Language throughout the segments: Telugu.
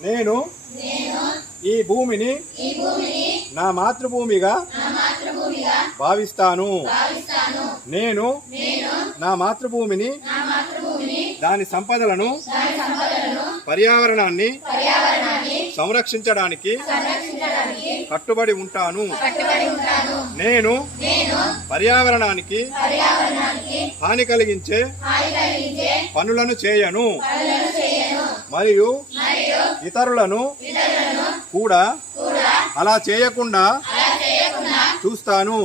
నేను ఈ భూమిని నా మాతృభూమిగా భావిస్తాను. నేను నా మాతృభూమిని, దాని సంపదలను, పర్యావరణాన్ని సంరక్షించడానికి కట్టుబడి ఉంటాను. నేను పర్యావరణానికి హాని కలిగించే పనులను చేయను మరియు ఇతరులను కూడా అలా చేయకుండా చూస్తాను.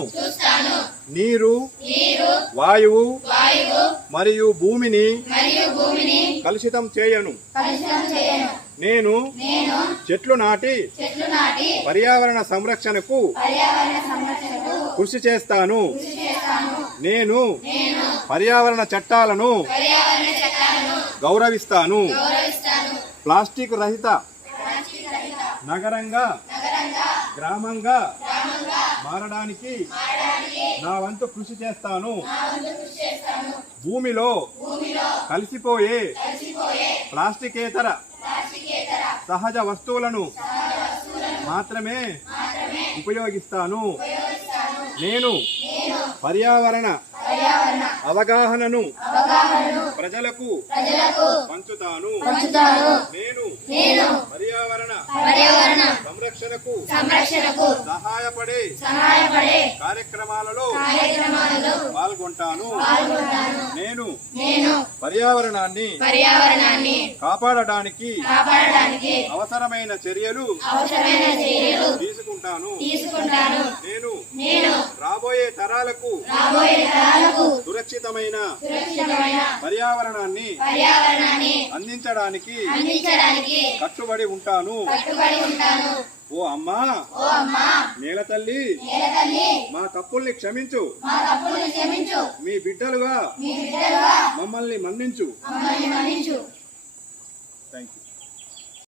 నీరు, వాయువు మరియు భూమిని కలుషితం చేయను. నేను చెట్లు నాటి పర్యావరణ సంరక్షణకు కృషి చేస్తాను. నేను పర్యావరణ చట్టాలను గౌరవిస్తాను. ప్లాస్టిక్ రహిత నగరంగా, గ్రామంగా మారడానికి నా వంతు కృషి చేస్తాను. భూమిలో కలిసిపోయే ప్లాస్టికేతర సహజ వస్తువులను మాత్రమే ఉపయోగిస్తాను. నేను పర్యావరణ అవగాహనను ప్రజలకు పంచుతాను. నేను పర్యావరణ సంరక్షణకు సహాయపడే కార్యక్రమాలలో పాల్గొంటాను. నేను పర్యావరణాన్ని కాపాడడానికి అవసరమైన చర్యలు తీసుకుంటాను. నేను రాబోయే తరాలకు సురక్షితమైన పర్యావరణాన్ని అందించడానికి కట్టుబడి ఉంటాను. ఓ అమ్మా, నేల తల్లి, మా తప్పుల్ని క్షమించు. మీ బిడ్డలుగా మమ్మల్ని మన్నించు. Thank you.